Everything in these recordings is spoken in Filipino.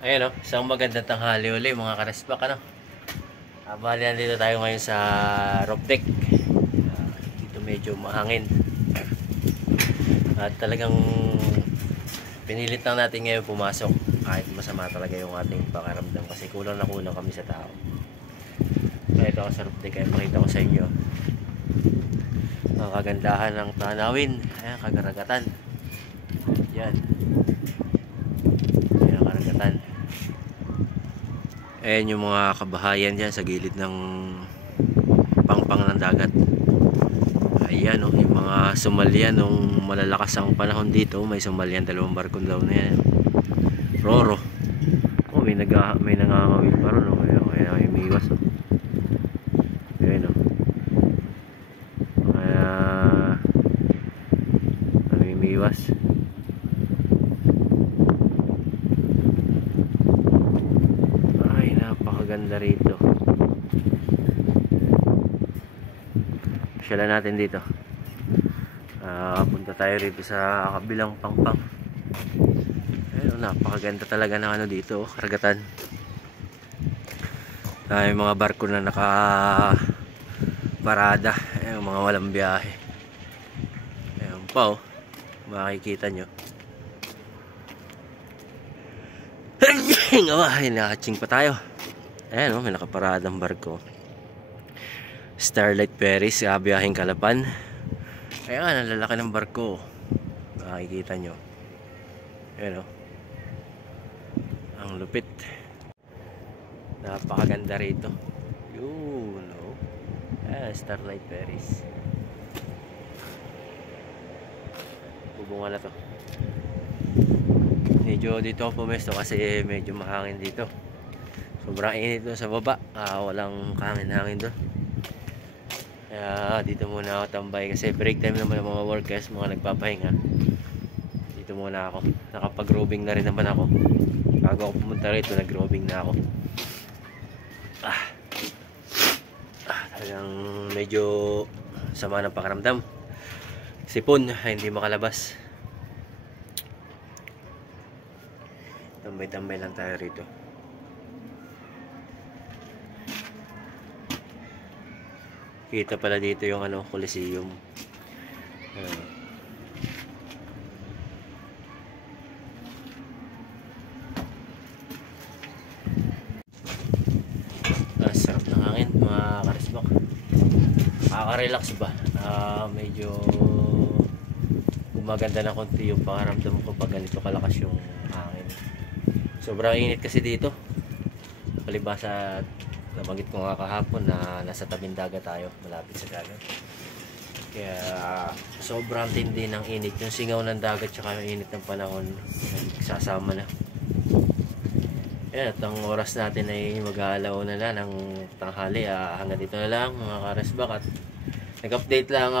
Ayun o, isang magandang tanghali uli mga karesbak ano. Bali nandito tayo ngayon sa roof deck. Dito medyo mahangin. At talagang pinilit lang natin ngayon pumasok. Kahit masama talaga yung ating pakaramdam kasi kulang na kulang kami sa tao. Kaya ito ako sa roof deck, kaya makita ko sa inyo ang kagandahan ng tanawin. Ayan, kagaragatan. Yan. Ayan, karagatan. Ayan yung mga kabahayan dyan sa gilid ng pangpang ng dagat. Ayan oh, yung mga sumalyan nung malalakas ang panahon dito. May sumalyan, dalawang barkong daw na yan. Roro. Oh, may nangangawil pa ron oh. Ayan, umiiwas oh. Ayan oh. Kaya umiiwas. Ay, napakaganda rito. Pasyalan natin dito. Punta tayo rito sa kabilang pangpang. Ayun, napakaganda talaga ng ano dito, karagatan. May mga barko na nakaparada. Ayun, mga walang biyahe. Ayun pa oh, makikita nyo. Ay, nakaching pa tayo. Ayan oh, may nakaparadang barko. Starlight Ferries, biyaheng Calapan. Ayan, ang lalaki ng barko. Makikita nyo. Ayan o. Ang lupit. Napakaganda rito. Yun o. Ayan, Starlight Ferries. Bubunga na to. Medyo dito ako pumesto kasi medyo mahangin dito. Sobrang init doon sa baba. Walang hangin-hangin doon. Kaya dito muna ako tambay kasi break time naman ng mga workers, mga nagpapahinga. Dito muna ako. Nakapag-roving na rin naman ako. Bago ako pumunta rito, nag-roving na ako. Talagang medyo sama ng pakaramdam. Sipon, hindi makalabas. Tambay-tambay lang tayo rito. Kita pala dito yung ano, Coliseum. Sarap ng hangin mga karisbak. Nakaka-relax ba? Medyo gumaganda na konti yung pakaramdam ko pag ganito kalakas yung hangin. Sobrang init kasi dito. Palibasa, nabanggit ko nga kahapon na nasa tabing dagat tayo, malapit sa dagat. Kaya sobrang tindi ng init. Yung singaw ng dagat tsaka yung init ng panahon nagsasama na. Ayan, at ang oras natin ay mag-aalaw na ng tanghali. Hanggang dito na lang mga karesbak. At nag-update lang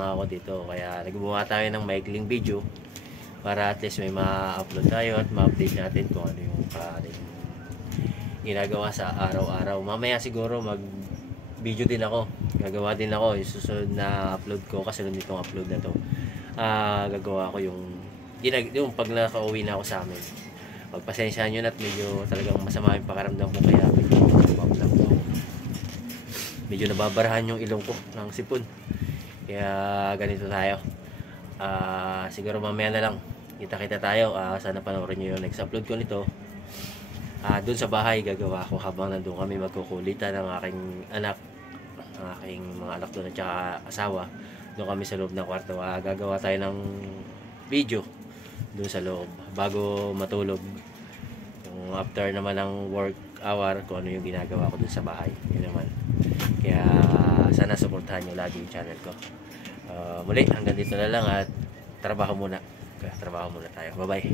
ako dito. Kaya nagbuha tayo ng maikling video para at least may ma-upload tayo at ma-update natin kung ano yung ginagawa sa araw-araw. Mamaya siguro mag video din ako, gagawa din ako yung susunod na upload ko kasi nitong upload na to. Gagawa ko yung pag nakauwi na ako sa amin. Pagpasensyahan nyo na at medyo talagang masama yung pakaramdam ko kaya medyo nababarahan yung ilong ko ng sipon. Kaya ganito tayo. Siguro mamaya na lang kita-kita tayo. Sana panoorin nyo yung next upload ko nito. Doon sa bahay gagawa ko habang nandun kami magkukulitan ng aking anak, ang aking mga anak doon at saka asawa. Doon kami sa loob ng kwarto. Gagawa tayo ng video doon sa loob bago matulog. Yung after naman ng work hour, kung ano yung ginagawa ko doon sa bahay. Yun naman. Kaya sana suportahan nyo lagi yung channel ko. Muli hanggang dito na lang at trabaho muna tayo. Bye bye.